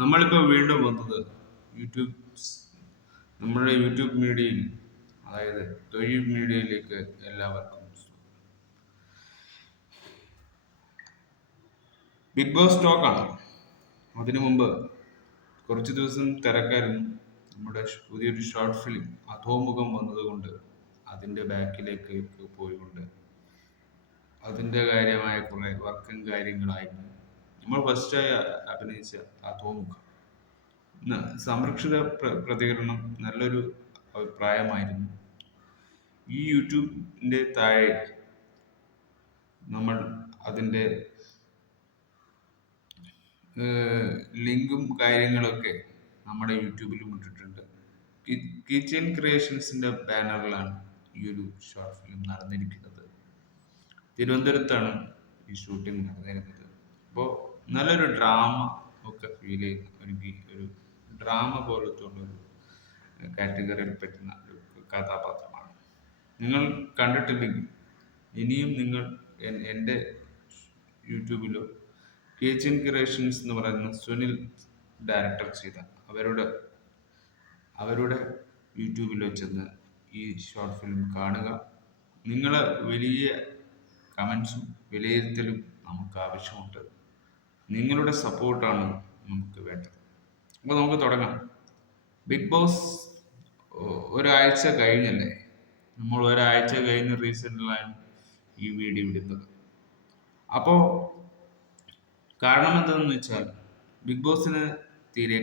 നമ്മളിപ്പോൾ വീണ്ടും വന്നത് യൂട്യൂബ് നമ്മുടെ യൂട്യൂബ് മീഡിയയിൽ, അതായത് തൊഴിൽ മീഡിയയിലേക്ക് എല്ലാവർക്കും ബിഗ് ബോസ് ടോക്കാണ്. അതിനു മുമ്പ് കുറച്ച് ദിവസം തിരക്കായിരുന്നു. നമ്മുടെ പുതിയൊരു ഷോർട്ട് ഫിലിം അധോമുഖം വന്നതുകൊണ്ട് അതിൻ്റെ ബാക്കിലേക്ക് പോയിക്കൊണ്ട് അതിൻ്റെ കാര്യമായ കുറേ വർക്കും കാര്യങ്ങളായിരുന്നു. നമ്മൾ ഫസ്റ്റായി അഭിനയിച്ച അധോമുഖം സംരക്ഷിത പ്രതികരണം നല്ലൊരു അഭിപ്രായമായിരുന്നു. ഈ യൂട്യൂബിൻ്റെ താഴെ നമ്മൾ അതിൻ്റെ ലിങ്കും കാര്യങ്ങളൊക്കെ നമ്മുടെ യൂട്യൂബിലും ഇട്ടിട്ടുണ്ട്. കിച്ചൺ ക്രിയേഷൻസിന്റെ ബാനറിലാണ് ഈ ഒരു ഷോർട്ട് ഫിലിം നടന്നിരിക്കുന്നത്. തിരുവനന്തപുരത്താണ് ഈ ഷൂട്ടിംഗ് നടന്നിരുന്നത്. അപ്പോൾ നല്ലൊരു ഡ്രാമ ഒക്കെ ഫീൽ ചെയ്യുന്ന ഒരു ഡ്രാമ പോലത്തെ ഒരു കാറ്റഗറിയിൽ പറ്റുന്ന ഒരു കഥാപാത്രമാണ്. നിങ്ങൾ കണ്ടിട്ടില്ലെങ്കിൽ ഇനിയും നിങ്ങൾ എൻ്റെ യൂട്യൂബിലോ കിച്ചൺ ക്രിയേഷൻസ് എന്ന് പറയുന്ന സുനിൽ ഡയറക്ടർ ചെയ്ത അവരുടെ യൂട്യൂബിൽ ചെന്ന് ഈ ഷോർട്ട് ഫിലിം കാണുക. നിങ്ങളെ വലിയ കമൻസും വിലയിരുത്തലും നമുക്ക് ആവശ്യമുണ്ട്. നിങ്ങളുടെ സപ്പോർട്ടാണ് നമുക്ക് വേണ്ടത്. അപ്പോൾ നമുക്ക് തുടങ്ങാം. ബിഗ് ബോസ് ഒരാഴ്ച കഴിഞ്ഞല്ലേ, നമ്മൾ ഒരാഴ്ച കഴിഞ്ഞ് റീസെൻ്റിലാണ് ഈ വീഡിയോ ഇടുന്നത്. അപ്പോൾ കാരണം എന്താണെന്ന് വെച്ചാൽ ബിഗ് ബോസിന് തീരെ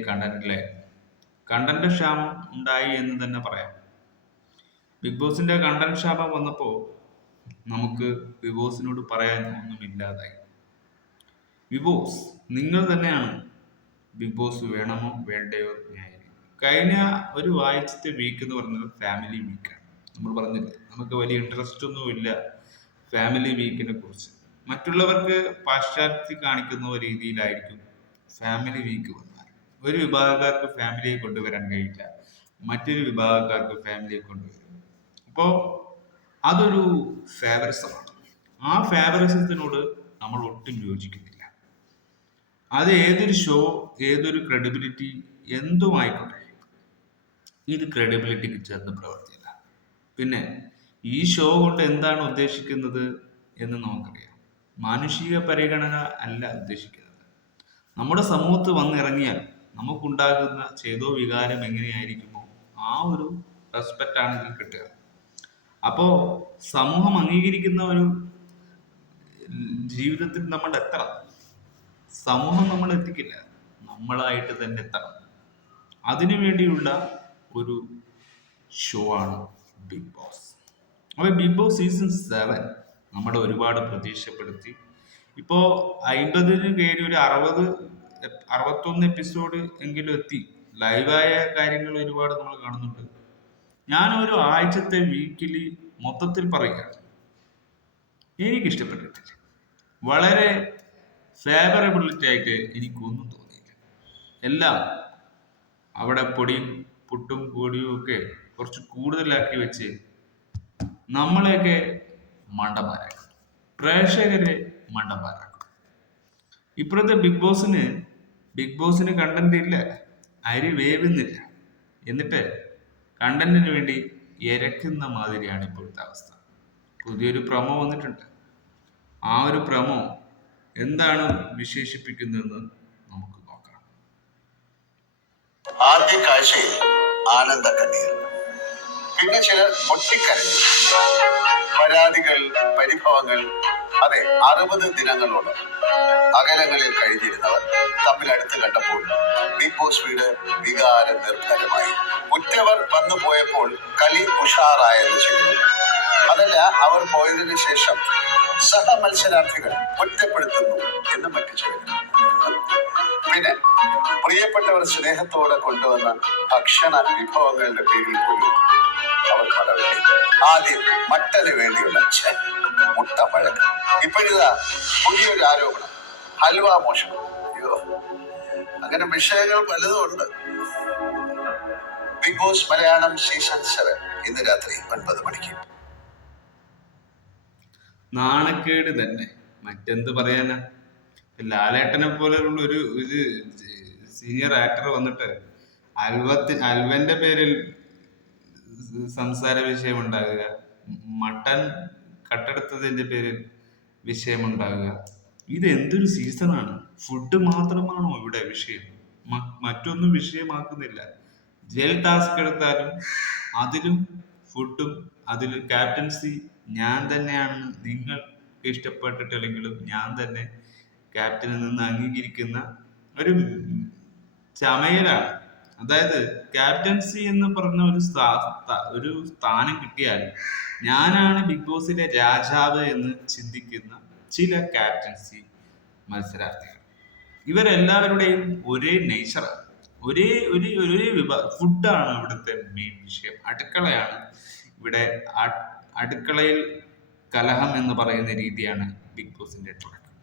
കണ്ടന്റ് ക്ഷാമം ഉണ്ടായി എന്ന് തന്നെ പറയാം. ബിഗ് ബോസിന്റെ കണ്ടന്റ് ക്ഷാമം വന്നപ്പോൾ നമുക്ക് ബിഗ് ബോസിനോട് പറയാൻ ഒന്നുമില്ലാതായി. ബിഗ് ബോസ് നിങ്ങൾ തന്നെയാണ് ബിഗ് ബോസ് വേണമോ വേണ്ടയോ ന്യായം. കഴിഞ്ഞ ഒരു ആഴ്ചത്തെ വീക്ക് എന്ന് പറയുന്നത് ഫാമിലി വീക്കാണ്. നമ്മൾ പറഞ്ഞില്ലേ, നമുക്ക് വലിയ ഇൻട്രസ്റ്റ് ഒന്നുമില്ല ഫാമിലി വീക്കിനെ കുറിച്ച്. മറ്റുള്ളവർക്ക് പാശ്ചാത്യം കാണിക്കുന്ന രീതിയിലായിരിക്കും ഫാമിലി വീക്ക് വന്നാൽ. ഒരു വിഭാഗക്കാർക്ക് ഫാമിലിയെ കൊണ്ടുവരാൻ കഴിയില്ല, മറ്റൊരു വിഭാഗക്കാർക്ക് ഫാമിലിയെ കൊണ്ടുവരും. അപ്പോൾ അതൊരു ഫേവറിസമാണ്. ആ ഫേവറിസത്തിനോട് നമ്മൾ ഒട്ടും യോജിക്കുന്നില്ല. അത് ഏതൊരു ഷോ, ഏതൊരു ക്രെഡിബിലിറ്റി, എന്തുമായിക്കോട്ടെ, ഇത് ക്രെഡിബിലിറ്റിക്ക് ചേർന്ന് പ്രവർത്തിയില്ല. പിന്നെ ഈ ഷോ കൊണ്ട് എന്താണ് ഉദ്ദേശിക്കുന്നത് എന്ന് നമുക്കറിയാം. മാനുഷിക പരിഗണന അല്ല ഉദ്ദേശിക്കുന്നത്. നമ്മുടെ സമൂഹത്ത് വന്നിറങ്ങിയാൽ നമുക്കുണ്ടാകുന്ന ചേതോ വികാരം എങ്ങനെയായിരിക്കുമോ ആ ഒരു റെസ്പെക്റ്റ് ആണ് ഇതിൽ കിട്ടുക. അപ്പോൾ സമൂഹം അംഗീകരിക്കുന്ന ഒരു ജീവിതത്തിൽ നമ്മൾ എത്തണം. സമൂഹം നമ്മൾ എത്തിക്കില്ല, നമ്മളായിട്ട് തന്നെ എത്തണം. അതിനു വേണ്ടിയുള്ള ഒരു ഷോ ആണ് ബിഗ് ബോസ്. അപ്പോൾ ബിഗ് ബോസ് സീസൺ 7 നമ്മളെ ഒരുപാട് പ്രതീക്ഷപ്പെടുത്തി. ഇപ്പോ 50 കയറി ഒരു 61 എപ്പിസോഡ് എങ്കിലും എത്തി. ലൈവായ കാര്യങ്ങൾ ഒരുപാട് നമ്മൾ കാണുന്നുണ്ട്. ഞാൻ ഒരു ആഴ്ചത്തെ വീക്കിലി മൊത്തത്തിൽ പറയുകയാണ്, എനിക്ക് ഇഷ്ടപ്പെട്ടിട്ടില്ല. വളരെ ഫേവറബിലിറ്റി ആയിട്ട് എനിക്കൊന്നും തോന്നിയില്ല. എല്ലാം അവിടെ പൊടിയും പുട്ടും പൊടിയും ഒക്കെ കുറച്ച് കൂടുതലാക്കി വെച്ച് നമ്മളെയൊക്കെ മണ്ടന്മാരാക്കും, പ്രേക്ഷകരെ മണ്ടന്മാരാക്കും. ഇപ്പോഴത്തെ ബിഗ് ബോസിന് കണ്ടന്റ് ഇല്ല, അരി വേവുന്നില്ല. എന്നിട്ട് കണ്ടന്റിന് വേണ്ടി ഇരക്കുന്ന മാതിരിയാണ് ഇപ്പോഴത്തെ അവസ്ഥ. പുതിയൊരു പ്രൊമോ വന്നിട്ടുണ്ട്. ആ ഒരു പ്രൊമോ എന്താണ് വിശേഷിപ്പിക്കുന്നതെന്ന് നമുക്ക് നോക്കാം. ആദ്യ കാഴ്ചയിൽ ആനന്ദ കണ്ണീർ, പിന്നെ ചിലർ പൊട്ടിക്കരഞ്ഞു. പരാതികൾ, പരിഭവങ്ങൾ. അതെ, 60 ദിനങ്ങളോളം അകലങ്ങളിൽ കഴിഞ്ഞിരുന്നവർ തമ്മിൽ അടുത്ത് കണ്ടപ്പോൾ ബിഗ് ബോസ് വീട് വികാര നിർഭരമായി. ഉറ്റവർ വന്നു പോയപ്പോൾ കളി ഉഷാറായെന്ന് ചെയ്തു. അതല്ല, അവർ പോയതിനു ശേഷം സഹ മത്സരാർത്ഥികൾ ഒറ്റപ്പെടുത്തുന്നു എന്ന് മറ്റു ചെയ്തു. പിന്നെ പ്രിയപ്പെട്ടവർ സ്നേഹത്തോടെ കൊണ്ടുവന്ന ഭക്ഷണ വിഭവങ്ങളുടെ പേരിൽ പോലും അവർ കടവേണ്ടി. ആദ്യം മട്ടന് വേണ്ടിയുള്ള മുട്ട വഴക്ക്. ഇപ്പോഴിതാ പുതിയൊരു ആരോപണം, ഹൽവ മോഷണം. അയ്യോ, അങ്ങനെ വിഷയങ്ങൾ പലതും ഉണ്ട്. ബിഗ് ബോസ് മലയാളം സീസൺ 7 ഇന്ന് രാത്രി 9 മണിക്ക്. നാണക്കേട് തന്നെ, മറ്റെന്ത് പറയാനാ. ലാലേട്ടനെ പോലെയുള്ള ഒരു സീനിയർ ആക്ടർ വന്നിട്ട് അൽവന്റെ പേരിൽ സംസാര വിഷയം ഉണ്ടാകുക, മട്ടൻ കട്ടെടുത്തതിന്റെ പേരിൽ വിഷയമുണ്ടാകുക. ഇത് എന്തൊരു സീസണാണ്? ഫുഡ് മാത്രമാണോ ഇവിടെ വിഷയം? മറ്റൊന്നും വിഷയമാക്കുന്നില്ല. ജയിൽ ടാസ്ക് എടുത്താലും അതിലും ഫുഡും, അതിൽ ക്യാപ്റ്റൻസി ഞാൻ തന്നെയാണെന്ന് നിങ്ങൾ ഇഷ്ടപ്പെട്ടിട്ടില്ലെങ്കിലും ഞാൻ തന്നെ ക്യാപ്റ്റനിൽ നിന്ന് അംഗീകരിക്കുന്ന ഒരു ചമയലാണ്. അതായത് ക്യാപ്റ്റൻസി എന്ന് പറഞ്ഞ ഒരു സ്ഥാനം കിട്ടിയാൽ ഞാനാണ് ബിഗ് ബോസിലെ രാജാവ് എന്ന് ചിന്തിക്കുന്ന ചില ക്യാപ്റ്റൻസി മത്സരാർത്ഥികൾ. ഇവരെല്ലാവരുടെയും ഒരേ നേച്ചറാണ്, ഒരേ ഒരേ ഒരേ ഫുഡാണ് ഇവിടുത്തെ മെയിൻ വിഷയം. അടുക്കളയാണ് ഇവിടെ. അടുക്കളയിൽ കലഹം എന്ന് പറയുന്ന രീതിയാണ് ബിഗ് ബോസിന്റെ തുടക്കം.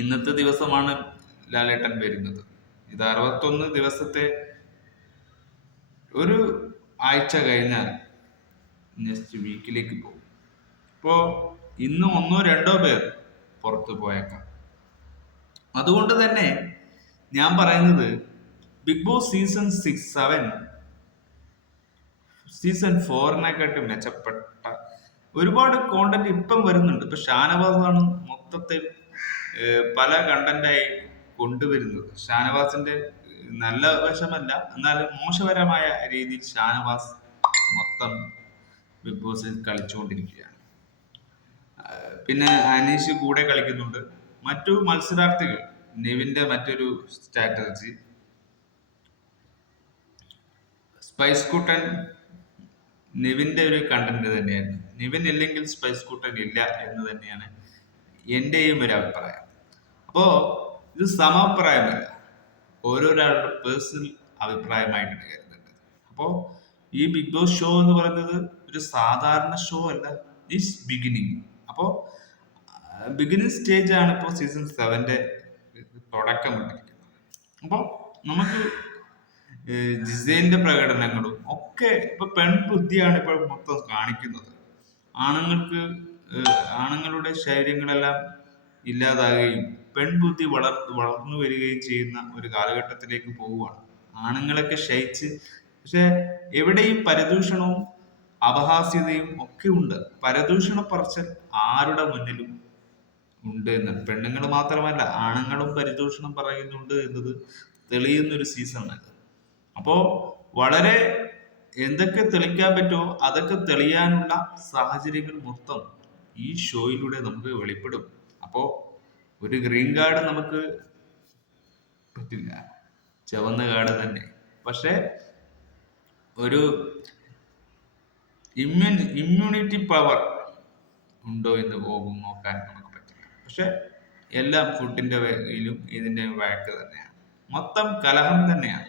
ഇന്നത്തെ ദിവസമാണ് ലാലേട്ടൻ വരുന്നത്. ഇത് 61 ദിവസത്തെ ഒരു ആഴ്ച കഴിഞ്ഞാൽ നെക്സ്റ്റ് വീക്കിലേക്ക് പോകും. ഇപ്പോ ഇന്ന് 1-2 പേർ പുറത്തു പോയേക്കാം. അതുകൊണ്ട് തന്നെ ഞാൻ പറയുന്നത് ബിഗ് ബോസ് സീസൺ 6-7 സീസൺ 4-നെക്കാട്ടി മെച്ചപ്പെട്ട ഒരുപാട് കോണ്ടന്റ് ഇപ്പം വരുന്നുണ്ട്. ഇപ്പൊ ഷാനവാസാണ് മൊത്തത്തിൽ പല കണ്ടന്റായി കൊണ്ടുവരുന്നത്. ഷാനവാസിന്റെ നല്ല വശമല്ല, എന്നാലും മോശപരമായ രീതിയിൽ ഷാനവാസ് മൊത്തം ബിഗ് ബോസിൽ കളിച്ചുകൊണ്ടിരിക്കുകയാണ്. പിന്നെ അനീഷ് കൂടെ കളിക്കുന്നുണ്ട്. മറ്റു മത്സരാർത്ഥികൾ, നെവിന്റെ മറ്റൊരു സ്ട്രാറ്റജി, സ്പൈസ് കുട്ടൻ നെവിന്റെ ഒരു കണ്ടന്റ് തന്നെയായിരുന്നു. നെവിൻ ഇല്ലെങ്കിൽ സ്പൈസ് കുട്ടൻ ഇല്ല എന്ന് തന്നെയാണ് എന്റെയും ഒരു അഭിപ്രായം. അപ്പോ ഇത് സമപ്രായമല്ല, ഓരോരാളുടെ പേഴ്സണൽ അഭിപ്രായമായിട്ടാണ് കരുതേണ്ടത്. അപ്പോ ഈ ബിഗ് ബോസ് ഷോ എന്ന് പറയുന്നത് ഒരു സാധാരണ ഷോ അല്ല, ഇറ്റ്സ് ബിഗിനിങ്. അപ്പോ ബിഗിനിങ് സ്റ്റേജ് ആണ് ഇപ്പോൾ സീസൺ 7-ന്റെ തുടക്കം ഇട്ടിരിക്കുന്നത്. അപ്പോൾ നമുക്ക് ജിസേലിന്റെ പ്രകടനങ്ങളും ഒക്കെ ഇപ്പൊ പെൺബുദ്ധിയാണ് ഇപ്പോൾ മൊത്തം കാണിക്കുന്നത്. ആണുങ്ങളുടെ ശരീരങ്ങളെല്ലാം ഇല്ലാതാകുകയും പെൺബുദ്ധി വളർന്നു വരികയും ചെയ്യുന്ന ഒരു കാലഘട്ടത്തിലേക്ക് പോവുകയാണ്. ആണുങ്ങളൊക്കെ ക്ഷയിച്ച്, പക്ഷെ എവിടെയും പരദൂഷണവും അപഹാസ്യതയും ഒക്കെ ഉണ്ട്. പരദൂഷണ പറച്ചൽ ആരുടെ മുന്നിലും ഉണ്ട് എന്ന്, പെണ്ണുങ്ങൾ മാത്രമല്ല ആണുങ്ങളും പരദൂഷണം പറയുന്നുണ്ട് എന്നത് തെളിയുന്ന ഒരു സീസണാണ്. അപ്പോ വളരെ എന്തൊക്കെ തെളിയിക്കാൻ പറ്റുമോ അതൊക്കെ തെളിയാനുള്ള സാഹചര്യങ്ങൾ മൊത്തം ഈ ഷോയിലൂടെ നമുക്ക് വെളിപ്പെടും. അപ്പോ ഒരു ഗ്രീൻ കാർഡ് നമുക്ക് പറ്റില്ല, ചുവന്ന കാർഡ് തന്നെ. പക്ഷെ ഒരു ഇമ്മ്യൂണിറ്റി പവർ ഉണ്ടോ എന്ന് നോക്കാൻ നമുക്ക് പറ്റില്ല. പക്ഷെ എല്ലാം ഫുഡിന്റെ വകയിലും ഇതിന്റെ വഴക്ക് തന്നെയാണ്. മൊത്തം കലഹം തന്നെയാണ്.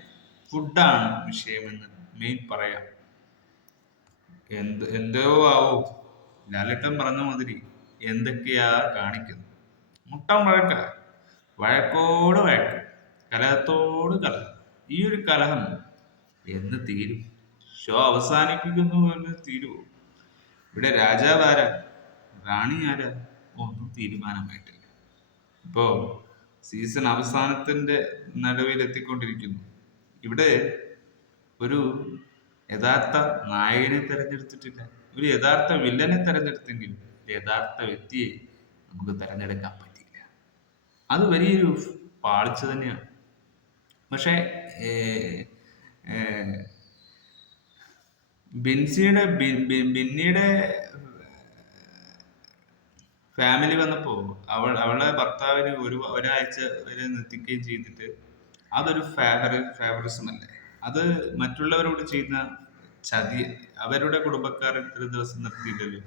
ഫുഡാണ് വിഷയമെന്ന് മെയിൻ പറയാം. എന്തോ ആവോ, ലാലേട്ടൻ പറഞ്ഞ മാതിരി എന്തൊക്കെയാ കാണിക്കുന്നത്. മൊത്തം വഴക്കോട് വഴക്ക്, കലഹത്തോട് കലഹം. ഈ ഒരു കലഹം എന്ന് തീരും? ഷോ അവസാനിപ്പിക്കുന്നു എന്ന് തീരുവോ? ഇവിടെ രാജാവ് ആരാ, റാണി ആരാ, ഒന്നും തീരുമാനമായിട്ടില്ല. ഇപ്പോ സീസൺ അവസാനത്തിന്റെ നടുവിലെത്തിക്കൊണ്ടിരിക്കുന്നു. ഇവിടെ ഒരു യഥാർത്ഥ നായകനെ തെരഞ്ഞെടുത്തിട്ടില്ല. ഒരു യഥാർത്ഥ വില്ലനെ തെരഞ്ഞെടുത്തെങ്കിൽ യഥാർത്ഥ വ്യക്തിയെ നമുക്ക് തെരഞ്ഞെടുക്കാൻ പറ്റിയില്ല. അത് വലിയൊരു പാളിച്ച തന്നെയാണ്. പക്ഷെ ബിന്നിയുടെ ഫാമിലി വന്നപ്പോ അവളെ ഭർത്താവിന് ഒരാഴ്ച വരെ നിർത്തിക്കുകയും ചെയ്തിട്ട് അതൊരു ഫേവറിസം അല്ലേ? അത് മറ്റുള്ളവരോട് ചെയ്യുന്ന ചതി. അവരുടെ കുടുംബക്കാർ ഇത്ര ദിവസം നിർത്തിയില്ലല്ലോ,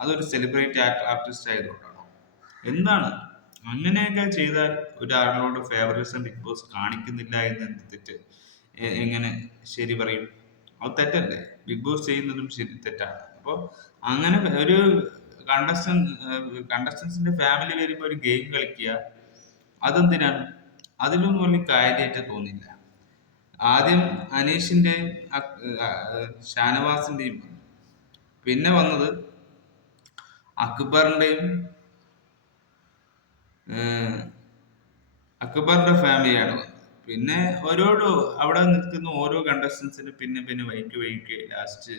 അതൊരു സെലിബ്രിറ്റി ആർട്ടിസ്റ്റ് ആയതുകൊണ്ടാണോ? എന്താണ് അങ്ങനെയൊക്കെ ചെയ്താൽ ഒരാളോട് ഫേവറിസം ബിഗ് ബോസ് കാണിക്കുന്നില്ല എന്ന് എന്ത് തെറ്റ്? എങ്ങനെ ശരി പറയും? അത് തെറ്റല്ലേ? ബിഗ് ബോസ് ചെയ്യുന്നതും ശരി തെറ്റാണ്. അപ്പോൾ അങ്ങനെ ഒരു കണ്ടസ്റ്റൻസിന്റെ ഫാമിലി വരുമ്പോൾ ഒരു ഗെയിം കളിക്കുക, അതെന്തിനാണ്? അതിലൊന്നും വലിയ കാര്യമായിട്ട് തോന്നില്ല. ആദ്യം അനീഷിന്റെയും ഷാനവാസിന്റെയും, പിന്നെ വന്നത് അക്ബറിന്റെ ഫാമിലിയാണ് വന്നത്. പിന്നെ ഓരോ അവിടെ നിൽക്കുന്ന ഓരോ കണ്ടസ്റ്റൻസിന് പിന്നെ പിന്നെ വൈക്ക് ലാസ്റ്റ്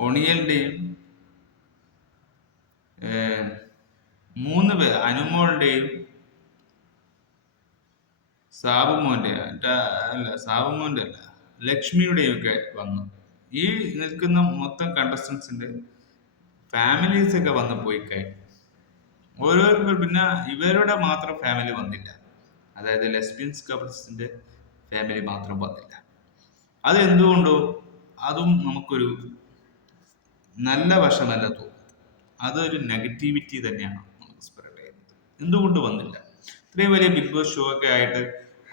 ഒണിയലിന്റെയും ഏർ, മൂന്ന് പേർ അനുമോളുടെയും സാബുമോന്റെ അല്ല ലക്ഷ്മിയുടെയും ഒക്കെ വന്നു. ഈ നിൽക്കുന്ന മൊത്തം കണ്ടസ്റ്റൻസിന്റെ ഫാമിലീസ് ഒക്കെ വന്ന് പോയി കഴിഞ്ഞു. ഓരോരുത്തർ പിന്നെ ഇവരുടെ മാത്രം ഫാമിലി വന്നില്ല. അതായത് ലെസ്ബിയൻസ് കപ്പിൾസിന്റെ ഫാമിലി മാത്രം വന്നില്ല. അത് എന്തുകൊണ്ടോ അതും നമുക്കൊരു നല്ല വശമല്ല തോന്നുന്നത്. അതൊരു നെഗറ്റിവിറ്റി തന്നെയാണ് നമുക്ക് സ്പ്രെഡ് ചെയ്യുന്നത്. എന്തുകൊണ്ട് വന്നില്ല? ഇത്രയും വലിയ ബിഗ് ബോസ് ഷോ ഒക്കെ ആയിട്ട്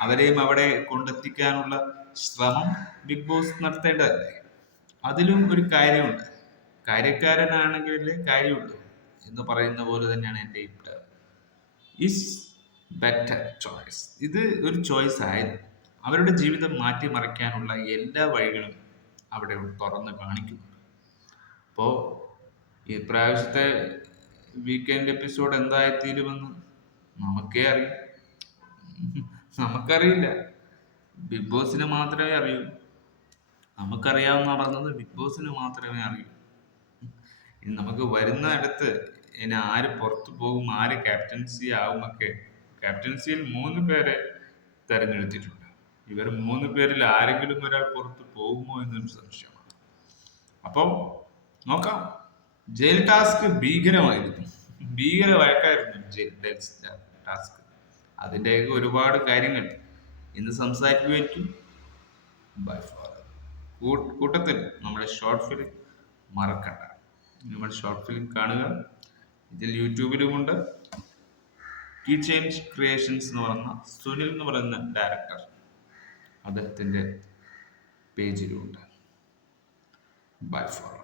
അവരെയും അവിടെ കൊണ്ടെത്തിക്കാനുള്ള ശ്രമം ബിഗ് ബോസ് നടത്തേണ്ടതല്ലേ? അതിലും ഒരു കാര്യമുണ്ട്. കാര്യക്കാരനാണെങ്കിലേ കാര്യമുള്ളൂ എന്ന് പറയുന്ന പോലെ തന്നെയാണ് എൻ്റെ അഭിപ്രായം. Is better choice. ഇത് ഒരു ചോയ്സ് ആയിരുന്നു. അവരുടെ ജീവിതം മാറ്റിമറിക്കാനുള്ള എല്ലാ വഴികളും അവിടെ തുറന്ന് കാണിക്കുന്നുണ്ട്. അപ്പോൾ ഈ പ്രാവശ്യത്തെ വീക്കെൻഡ് എപ്പിസോഡ് എന്തായിത്തീരുമെന്ന് നമുക്കേ അറിയാം. നമുക്കറിയില്ല, ബിഗ് ബോസിന് മാത്രമേ അറിയൂ. നമുക്കറിയാവുന്ന പറഞ്ഞത് ബിഗ് ബോസിന് മാത്രമേ അറിയൂ. ഇനി നമുക്ക് വരുന്ന അടുത്ത് ഇനി ആര് പുറത്തു പോകും, ആര് ക്യാപ്റ്റൻസി ആവുമൊക്കെ. ക്യാപ്റ്റൻസിയിൽ 3 പേരെ തെരഞ്ഞെടുത്തിട്ടുണ്ട്. ഇവർ 3 പേരിൽ ആരെങ്കിലും ഒരാൾ പുറത്തു പോകുമോ എന്നൊരു സംശയമാണ്. അപ്പം നോക്കാം. ജയിൽ ടാസ്ക് ഭീകരമായിരുന്നു. ഭീകര വഴക്കായിരുന്നു ജയിൽ ടാസ്ക്. അതിൻ്റെയൊക്കെ ഒരുപാട് കാര്യങ്ങൾ ഇന്ന് സംസാരിക്കുമായിരിക്കും. By far. കൂട്ടത്തിൽ നമ്മുടെ ഷോർട്ട് ഫിലിം മറക്കണ്ട. നമ്മൾ ഷോർട്ട് ഫിലിം കാണുക. ഇതിൽ യൂട്യൂബിലുമുണ്ട്. കീ ചേഞ്ച് ക്രിയേഷൻസ് എന്ന് പറയുന്ന സുനിൽ എന്ന് പറയുന്ന ഡയറക്ടർ, അദ്ദേഹത്തിന്റെ പേജിലുമുണ്ട്. By four.